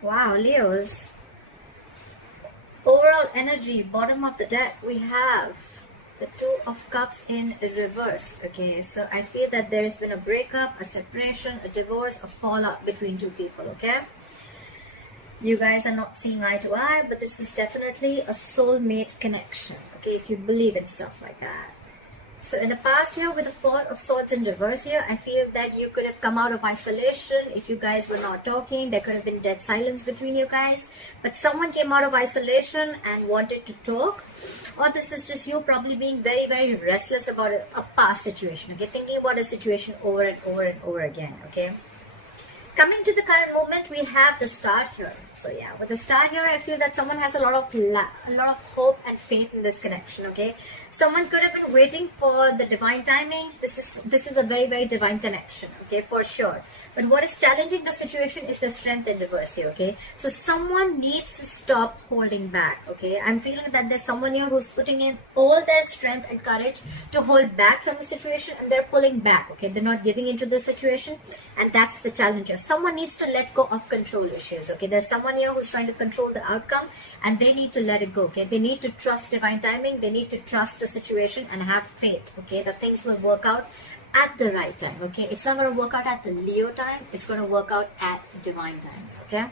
Wow, Leos. Overall energy, bottom of the deck, we have the Two of Cups in reverse. Okay, so I feel that there has been a breakup, a separation, a divorce, a fallout between two people. Okay, you guys are not seeing eye to eye, but this was definitely a soulmate connection. Okay, if you believe in stuff like that. So in the past here, with the Four of Swords in reverse here, I feel that you could have come out of isolation. If you guys were not talking, there could have been dead silence between you guys. But someone came out of isolation and wanted to talk. Or this is just you probably being very, very restless about a past situation. Okay, thinking about a situation over and over and over again. Okay. Coming to the current moment, we have the Star here. So yeah, with the Star here, I feel that someone has a lot of hope and faith in this connection. Okay, someone could have been waiting for the divine timing. This is a very, very divine connection. Okay, for sure. But what is challenging the situation is the Strength in reverse here. Okay, so someone needs to stop holding back. Okay, I'm feeling that there's someone here who's putting in all their strength and courage to hold back from the situation, and they're pulling back. Okay, they're not giving into the situation, and that's the challenge. Someone needs to let go of control issues. Okay, there's someone here who's trying to control the outcome, and they need to let it go. Okay, they need to trust divine timing. They need to trust the situation and have faith. Okay, that things will work out at the right time. Okay, it's not going to work out at the Leo time. It's going to work out at divine time. Okay.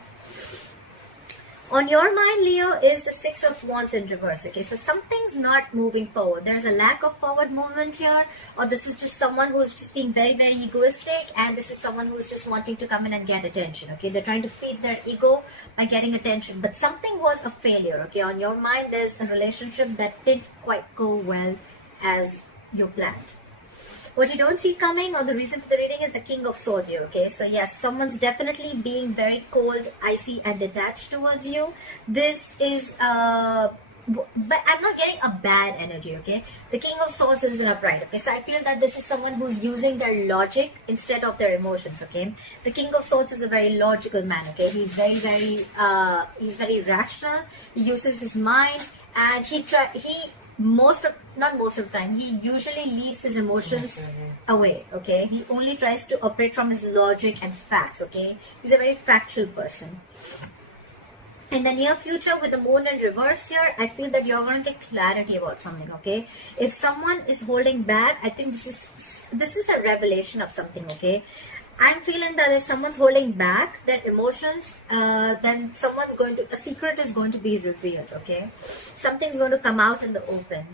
On your mind, Leo, is the Six of Wands in reverse. Okay, so something's not moving forward. There's a lack of forward movement here, or this is just someone who's just being very, very egoistic, and this is someone who's just wanting to come in and get attention. Okay, they're trying to feed their ego by getting attention, but something was a failure. Okay, on your mind, there's a relationship that didn't quite go well as you planned. What you don't see coming, or the reason for the reading, is the King of Swords here. Okay, so yes, someone's definitely being very cold, icy, and detached towards you. This is but I'm not getting a bad energy. Okay, the King of Swords is an upright. Okay, so I feel that this is someone who's using their logic instead of their emotions. Okay, the King of Swords is a very logical man. Okay, he's very rational. He uses his mind, and not most of the time, he usually leaves his emotions away. Okay, he only tries to operate from his logic and facts. Okay, he's a very factual person. In the near future, with the Moon in reverse here, I feel that you're going to get clarity about something. Okay, if someone is holding back, I think this is a revelation of something. Okay, I'm feeling that if someone's holding back their emotions, then a secret is going to be revealed. Okay, something's going to come out in the open.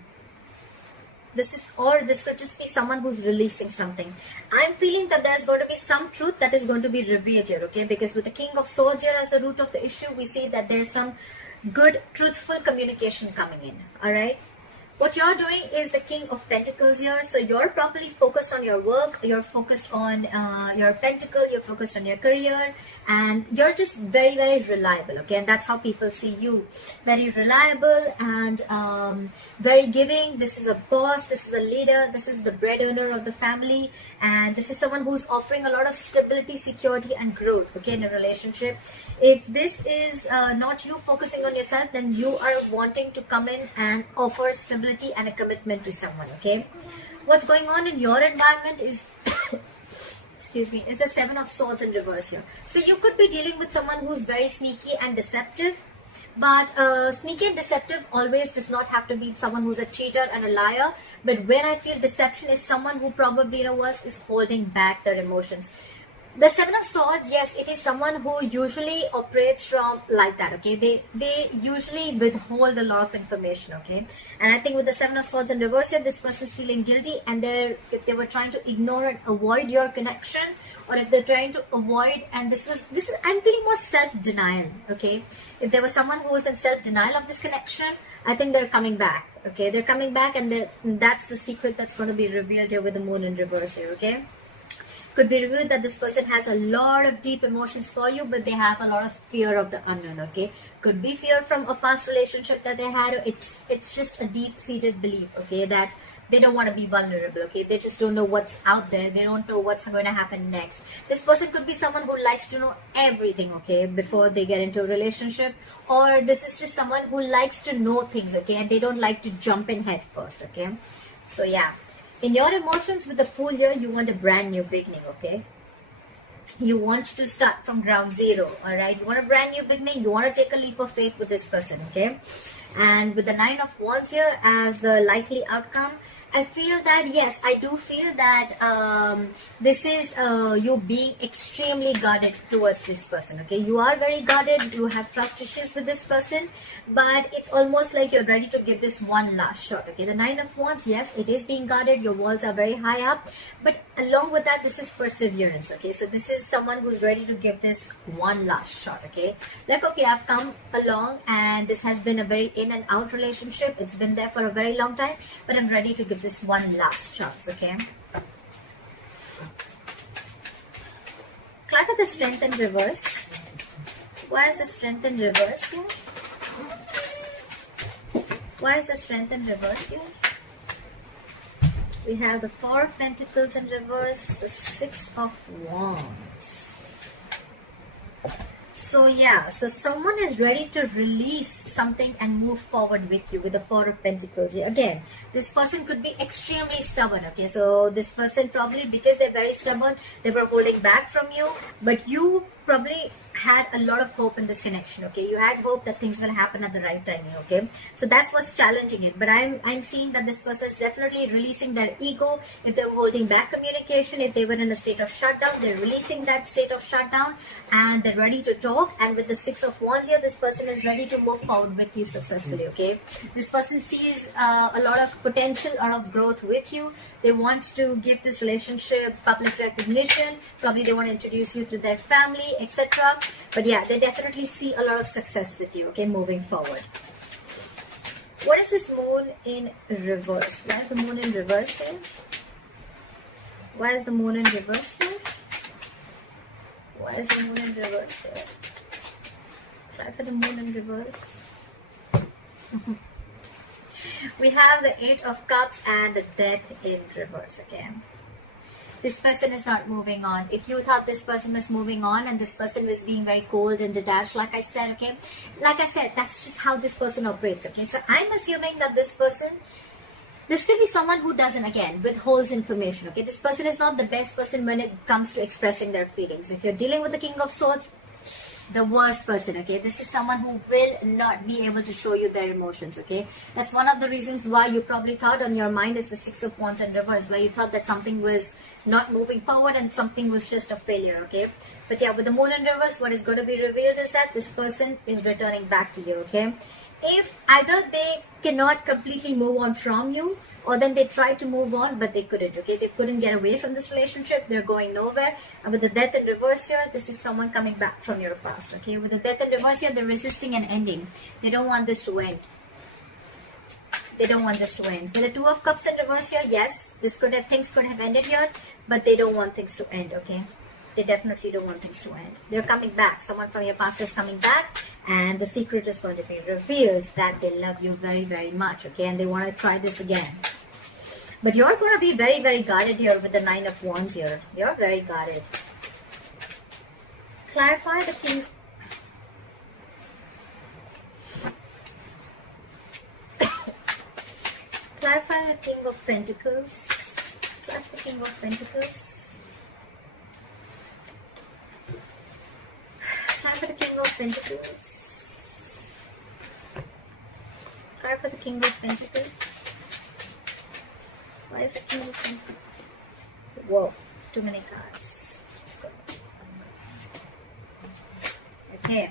This could just be someone who's releasing something. I'm feeling that there's going to be some truth that is going to be revealed here. Okay, because with the King of Swords here as the root of the issue, we see that there's some good, truthful communication coming in. All right. What you're doing is the King of Pentacles here. So you're properly focused on your work. You're focused on your pentacle. You're focused on your career. And you're just very, very reliable. Okay. And that's how people see you. Very reliable and very giving. This is a boss. This is a leader. This is the breadwinner of the family. And this is someone who's offering a lot of stability, security, and growth. Okay. In a relationship. If this is not you focusing on yourself, then you are wanting to come in and offer stability and a commitment to someone. Okay, what's going on in your environment is excuse me, is the Seven of Swords in reverse here. So you could be dealing with someone who's very sneaky and deceptive, but sneaky and deceptive always does not have to be someone who's a cheater and a liar. But where I feel deception is someone who probably is holding back their emotions. The Seven of Swords, yes, it is someone who usually operates from like that. Okay, they usually withhold a lot of information. Okay, and I think with the Seven of Swords in reverse here, this person's feeling guilty, and if they were trying to ignore and avoid your connection, or if they're trying to avoid, and I'm feeling more self-denial. Okay, if there was someone who was in self-denial of this connection, I think they're coming back. Okay, they're coming back, and that's the secret that's going to be revealed here with the Moon in reverse here. Okay. Could be revealed that this person has a lot of deep emotions for you, but they have a lot of fear of the unknown. Okay, could be fear from a past relationship that they had. It's just a deep-seated belief. Okay, that they don't want to be vulnerable. Okay, they just don't know what's out there. They don't know what's going to happen next. This person could be someone who likes to know everything. Okay, before they get into a relationship, or this is just someone who likes to know things. Okay, and they don't like to jump in head first. Okay, so yeah. In your emotions with the Fool here, you want a brand new beginning, okay? You want to start from ground zero, all right? You want a brand new beginning. You want to take a leap of faith with this person, okay? And with the 9 of Wands here as the likely outcome, I feel that, yes, I do feel that this is you being extremely guarded towards this person, okay? You are very guarded, you have trust issues with this person, but it's almost like you're ready to give this one last shot, okay? The 9 of Wands, yes, it is being guarded, your walls are very high up, but along with that, this is perseverance, okay? So this is someone who's ready to give this one last shot, okay? Like, okay, I've come along and this has been a very in and out relationship. It's been there for a very long time, but I'm ready to give this one last chance, okay? Clarify the strength in reverse. Why is the strength in reverse here? Why is the strength in reverse here? We have the 4 of Pentacles in reverse, the 6 of Wands. So yeah, so someone is ready to release something and move forward with you with the 4 of Pentacles. Again, this person could be extremely stubborn, okay? So this person probably, because they're very stubborn, they were holding back from you, but you probably had a lot of hope in this connection, okay? You had hope that things will happen at the right timing, okay? So that's what's challenging it. But I'm seeing that this person is definitely releasing their ego. If they were holding back communication, if they were in a state of shutdown, they're releasing that state of shutdown and they're ready to talk. And with the 6 of Wands here, this person is ready to move forward with you successfully, okay? This person sees a lot of potential, a lot of growth with you. They want to give this relationship public recognition. Probably they want to introduce you to their family, etc. But yeah, they definitely see a lot of success with you, okay, moving forward. What is this moon in reverse? Why is the moon in reverse here? Why is the moon in reverse here? Why is the moon in reverse here? Try for the moon in reverse. We have the 8 of Cups and the Death in reverse again. This person is not moving on. If you thought this person was moving on and this person was being very cold and detached, like I said, okay? Like I said, that's just how this person operates, okay? So I'm assuming that this person, this could be someone who doesn't, again, withholds information, okay? This person is not the best person when it comes to expressing their feelings. If you're dealing with the King of Swords, the worst person, okay? This is someone who will not be able to show you their emotions, okay? That's one of the reasons why you probably thought on your mind is the 6 of Wands in reverse, where you thought that something was not moving forward and something was just a failure, okay? But yeah, with the moon in reverse, what is going to be revealed is that this person is returning back to you, okay? If either they cannot completely move on from you, or then they try to move on but they couldn't, okay? They couldn't get away from this relationship, they're going nowhere. And with the Death in reverse here, this is someone coming back from your past, okay? With the Death in reverse here, they're resisting an ending. They don't want this to end. They don't want this to end. With the 2 of Cups in reverse here, yes, things could have ended here, but they don't want things to end, okay? They definitely don't want things to end. They're coming back. Someone from your past is coming back, and the secret is going to be revealed that they love you very, very much, okay? And they want to try this again. But you're going to be very, very guarded here with the 9 of Wands here. You're very guarded. Clarify the King. Clarify the King of Pentacles. Clarify the King of Pentacles. Try for the King of Pentacles. Try for the King of Pentacles. Why is the King of Pentacles? Whoa, too many cards. Just go. Okay.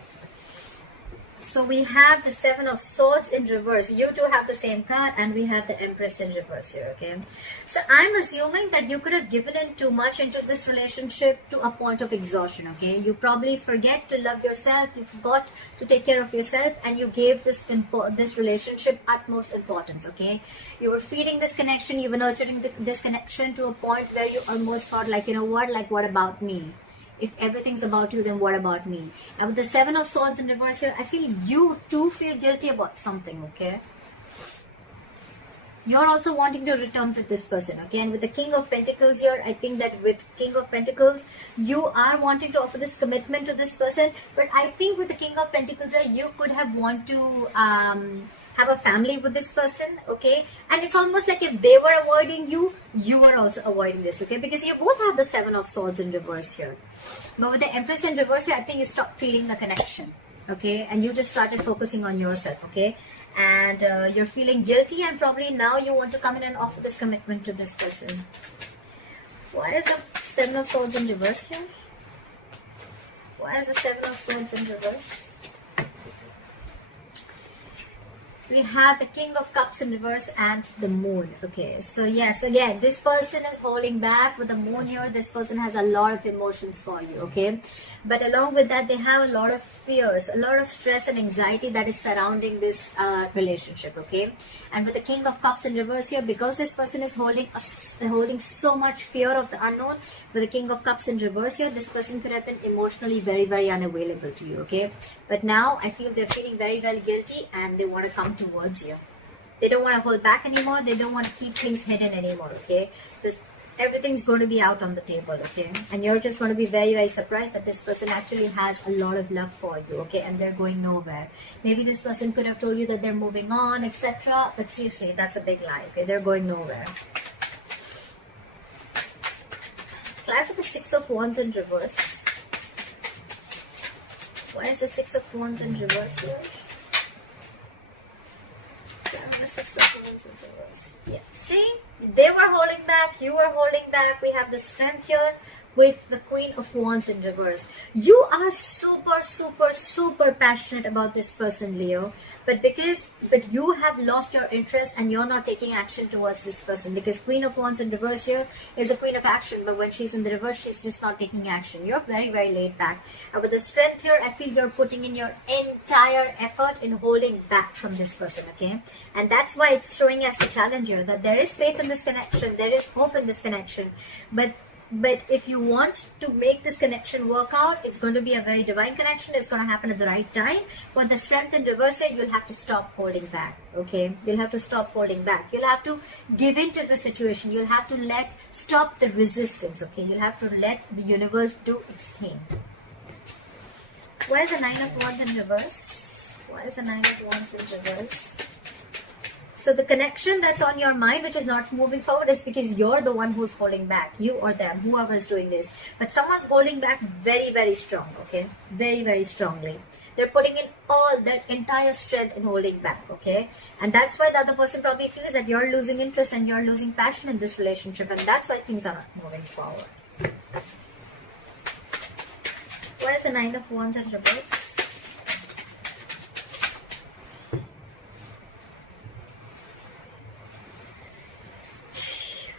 So we have the 7 of Swords in reverse. You two have the same card, and we have the Empress in reverse here, okay? So I'm assuming that you could have given in too much into this relationship to a point of exhaustion, okay? You probably forget to love yourself, you forgot to take care of yourself, and you gave this relationship utmost importance, okay? You were feeding this connection, you were nurturing this connection to a point where you almost thought like, you know what, like what about me? If everything's about you, then what about me? And with the 7 of Swords in reverse here, I feel you too feel guilty about something, okay? You're also wanting to return to this person, okay? And with the King of Pentacles here, I think that with King of Pentacles, you are wanting to offer this commitment to this person. But I think with the King of Pentacles here, you could have want to have a family with this person, okay? And it's almost like if they were avoiding you, you were also avoiding this, okay? Because you both have the 7 of Swords in reverse here. But with the Empress in reverse here, I think you stopped feeling the connection, okay, and you just started focusing on yourself, okay, and you're feeling guilty, and probably now you want to come in and offer this commitment to this person. Why is the Seven of Swords in reverse here? Why is the Seven of Swords in reverse? We have the King of Cups in reverse and the Moon. Okay, so yes, again, this person is holding back with the Moon here. This person has a lot of emotions for you, okay? But along with that, they have a lot of fears, a lot of stress and anxiety that is surrounding this relationship, okay? And with the King of Cups in reverse here, because this person is holding so much fear of the unknown, with the King of Cups in reverse here, this person could have been emotionally very, very unavailable to you, okay? But now I feel they're feeling very, very guilty and they want to come towards you. They don't want to hold back anymore. They don't want to keep things hidden anymore, okay? Everything's going to be out on the table, okay? And you're just going to be very, very surprised that this person actually has a lot of love for you, okay? And they're going nowhere. Maybe this person could have told you that they're moving on, etc. But seriously, that's a big lie, okay? They're going nowhere. Try for the Six of Wands in reverse. Why is the Six of Wands in reverse here? The Six of Wands in reverse. Yeah. See? They were holding back. You were holding back. We have the Strength here with the Queen of Wands in reverse. You are super, super, super passionate about this person, Leo. But you have lost your interest and you're not taking action towards this person. Because Queen of Wands in reverse here is the Queen of Action. But when she's in the reverse, she's just not taking action. You're very, very laid back. And with the Strength here, I feel you're putting in your entire effort in holding back from this person, okay? And that's why it's showing us the challenge here, that there is faith in this connection. There is hope in this connection. But if you want to make this connection work out, it's going to be a very divine connection. It's going to happen at the right time. But the Strength in reverse here, you'll have to stop holding back, okay? You'll have to stop holding back. You'll have to give in to the situation. You'll have to stop the resistance, okay? You'll have to let the universe do its thing. Why is the Nine of Wands in reverse? Why is the Nine of Wands in reverse? So the connection that's on your mind, which is not moving forward, is because you're the one who's holding back. You or them, whoever is doing this. But someone's holding back very, very strong, okay? Very, very strongly. They're putting in all their entire strength in holding back, okay? And that's why the other person probably feels that you're losing interest and you're losing passion in this relationship. And that's why things are not moving forward. Why is the Nine of Wands in reverse?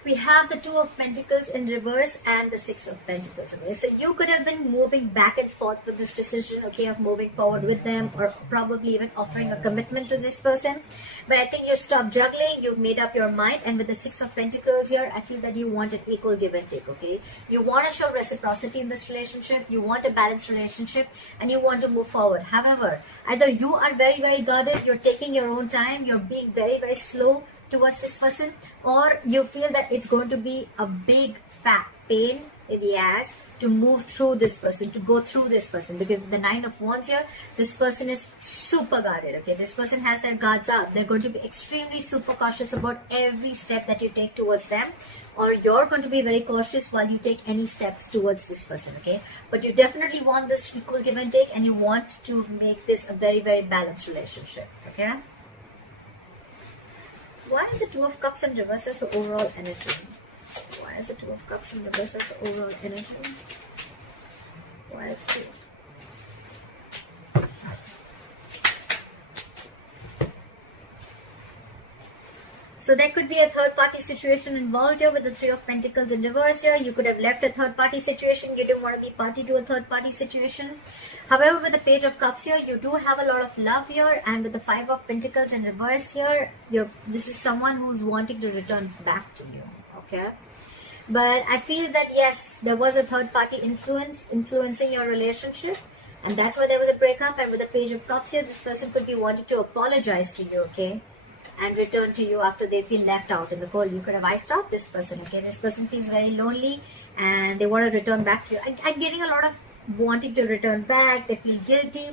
We have the Two of Pentacles in reverse and the Six of Pentacles, okay? So you could have been moving back and forth with this decision, okay, of moving forward with them, or probably even offering a commitment to this person. But I think you stopped juggling, you've made up your mind, and with the Six of Pentacles here, I feel that you want an equal give and take, okay? You want to show reciprocity in this relationship, you want a balanced relationship, and you want to move forward. However, either you are very, very guarded, you're taking your own time, you're being very, very slow towards this person, or you feel that it's going to be a big fat pain in the ass to move through this person, to go through this person, because the Nine of Wands here, this person is super guarded, okay? This person has their guards up. They're going to be extremely super cautious about every step that you take towards them, or you're going to be very cautious while you take any steps towards this person, okay? But you definitely want this equal give and take, and you want to make this a very, very balanced relationship, okay? Why is the Two of Cups in reverse as the overall energy? Why is the Two of Cups in reverse as the overall energy? Why is it? So there could be a third party situation involved here with the Three of Pentacles in reverse here. You could have left a third party situation. You didn't want to be party to a third party situation. However, with the Page of Cups here, you do have a lot of love here. And with the Five of Pentacles in reverse here, this is someone who's wanting to return back to you. Okay? But I feel that yes, there was a third party influencing your relationship. And that's why there was a breakup. And with the Page of Cups here, this person could be wanting to apologize to you, okay? And return to you after they feel left out in the cold. You could have iced out this person, okay? This person feels very lonely and they want to return back to you. I'm getting a lot of wanting to return back. They feel guilty.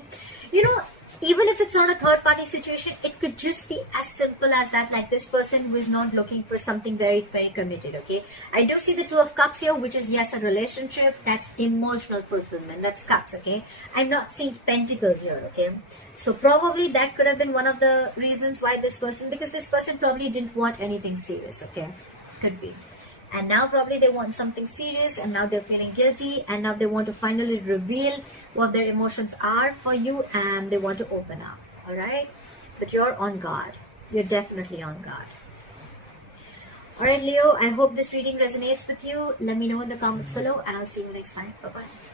You know, even if it's not a third party situation, it could just be as simple as that, like this person who is not looking for something very, very committed. Okay, I do see the Two of Cups here, which is, yes, a relationship. That's emotional fulfillment. That's cups. Okay, I'm not seeing pentacles here. Okay, so probably that could have been one of the reasons why this person, because this person probably didn't want anything serious. Okay, could be. And now probably they want something serious, and now they're feeling guilty, and now they want to finally reveal what their emotions are for you, and they want to open up. All right, but you're on guard. You're definitely on guard. All right, Leo, I hope this reading resonates with you. Let me know in the comments below, and I'll see you next time. Bye bye.